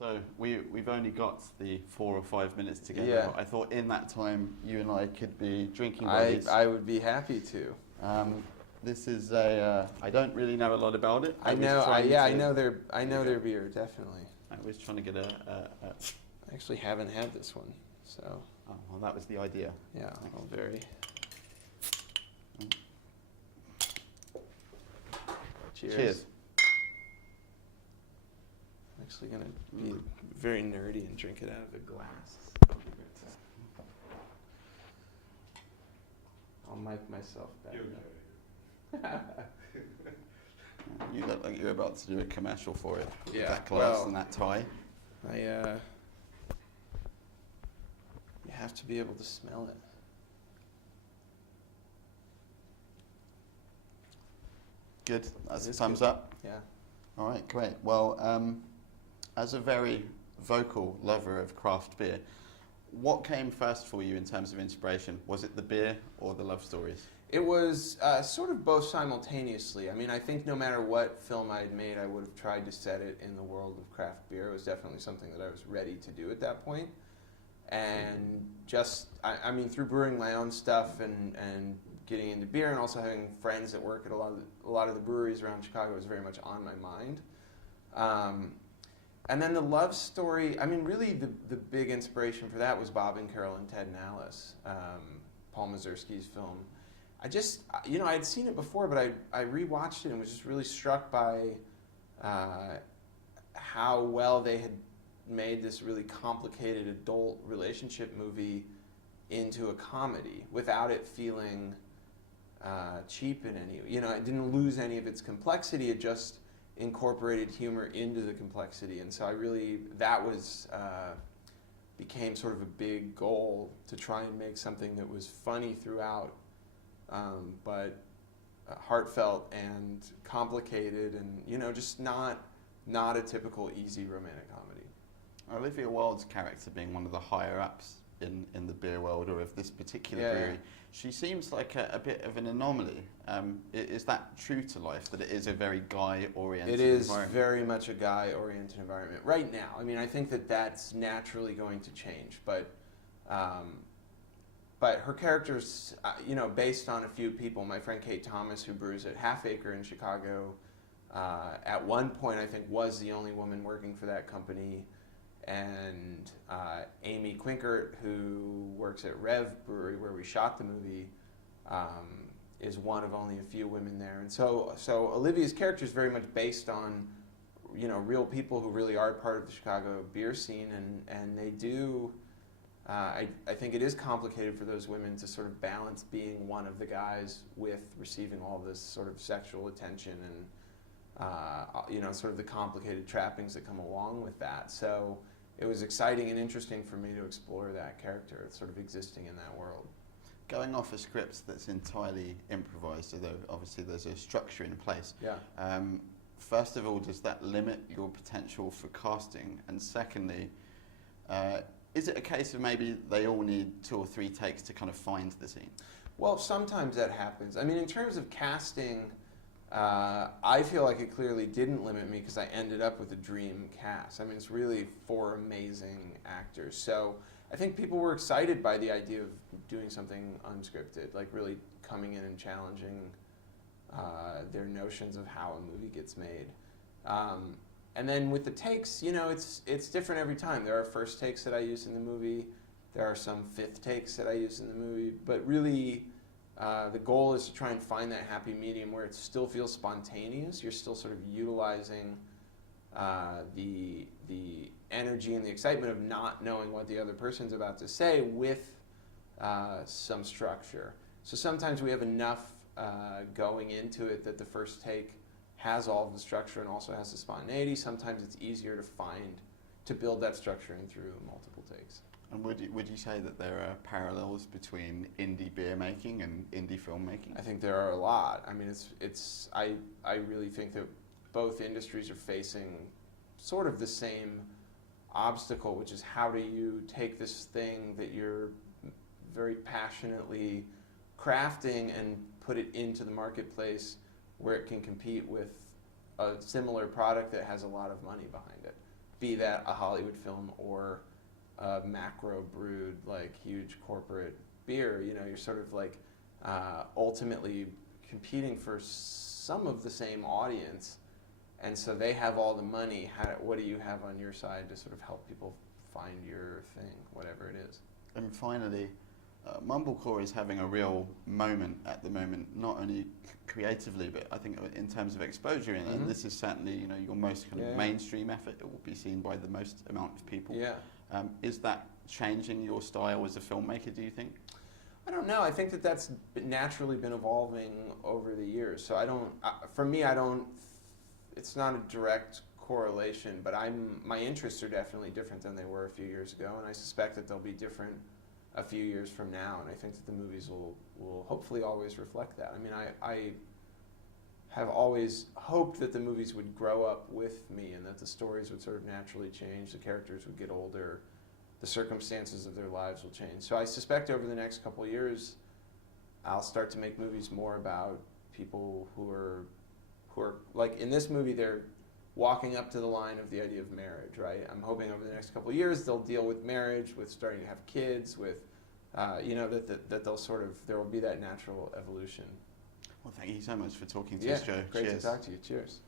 So we've only got the 4 or 5 minutes together. Yeah. I thought in that time you and I could be drinking I, buddies. I would be happy to. This is a. I don't really know a lot about it. I know their beer, definitely. I was trying to get I actually haven't had this one, so. Oh, well, that was the idea. Yeah, well, very. Cheers. I'm actually going to be very nerdy and drink it out of a glass. I'll mic myself back. You look like you're about to do a commercial for it. With Yeah, that glass well, and that tie. You have to be able to smell it. Good. That's a It is thumbs good. up. Yeah. All right, great. Well, as a very vocal lover of craft beer, what came first for you in terms of inspiration? Was it the beer or the love stories? It was sort of both simultaneously. I mean, I think no matter what film I had made, I would have tried to set it in the world of craft beer. It was definitely something that I was ready to do at that point. And just, I mean, through brewing my own stuff and getting into beer and also having friends that work at a lot of the breweries around Chicago was very much on my mind. And then the love story, I mean, really the big inspiration for that was Bob and Carol and Ted and Alice, Paul Mazursky's film. I just, I had seen it before, but I rewatched it and was just really struck by how well they had made this really complicated adult relationship movie into a comedy without it feeling cheap in any, it didn't lose any of its complexity, it just incorporated humor into the complexity. And so that was, became sort of a big goal to try and make something that was funny throughout, but heartfelt and complicated and, just not a typical easy romantic comedy. Olivia Wilde's character being one of the higher ups in the beer world or of this particular brewery, she seems like a bit of an anomaly. Is that true to life, that it is a very guy-oriented environment? It is very much a guy-oriented environment right now. I mean, I think that that's naturally going to change, but her character's, based on a few people. My friend Kate Thomas, who brews at Half Acre in Chicago, at one point I think was the only woman working for that company. And Amy Quinkert, who works at Rev Brewery, where we shot the movie, is one of only a few women there. And so Olivia's character is very much based on, real people who really are part of the Chicago beer scene, and they do. I think it is complicated for those women to sort of balance being one of the guys with receiving all this sort of sexual attention and sort of the complicated trappings that come along with that. So it was exciting and interesting for me to explore that character, sort of existing in that world. Going off a script that's entirely improvised, although obviously there's a structure in place. Yeah. First of all, does that limit your potential for casting? And secondly, is it a case of maybe they all need 2 or 3 takes to kind of find the scene? Well, sometimes that happens. I mean, in terms of casting, I feel like it clearly didn't limit me because I ended up with a dream cast. I mean, it's really 4 amazing actors. So I think people were excited by the idea of doing something unscripted, like really coming in and challenging their notions of how a movie gets made. And then with the takes, it's different every time. There are first takes that I use in the movie. There are some 5th takes that I use in the movie. But really, the goal is to try and find that happy medium where it still feels spontaneous. You're still sort of utilizing the energy and the excitement of not knowing what the other person's about to say with some structure. So sometimes we have enough going into it that the first take has all of the structure and also has the spontaneity. Sometimes it's easier to build that structure in through multiple takes. And would you say that there are parallels between indie beer making and indie filmmaking? I think there are a lot. I mean, I really think that both industries are facing sort of the same obstacle, which is how do you take this thing that you're very passionately crafting and put it into the marketplace where it can compete with a similar product that has a lot of money behind it. be that a Hollywood film or a macro brewed, like, huge corporate beer. You know, you're sort of like ultimately competing for some of the same audience, and so they have all the money. What do you have on your side to sort of help people find your thing, whatever it is? And finally, Mumblecore is having a real moment at the moment, not only creatively, but I think in terms of exposure. And this is certainly, you know, your most kind of mainstream effort. It will be seen by the most amount of people. Yeah. Is that changing your style as a filmmaker, do you think? I don't know. I think that that's naturally been evolving over the years. So I don't, for me, it's not a direct correlation, but my interests are definitely different than they were a few years ago, and I suspect that they'll be different a few years from now, and I think that the movies will hopefully always reflect that. I mean, I have always hoped that the movies would grow up with me and that the stories would sort of naturally change, the characters would get older, the circumstances of their lives will change. So I suspect over the next couple of years, I'll start to make movies more about people who are like, in this movie, they're walking up to the line of the idea of marriage, right? I'm hoping over the next couple of years they'll deal with marriage, with starting to have kids, with, you know, that they'll sort of, there will be that natural evolution. Well, thank you so much for talking to us, Joe. Great Cheers. to talk to you. Cheers.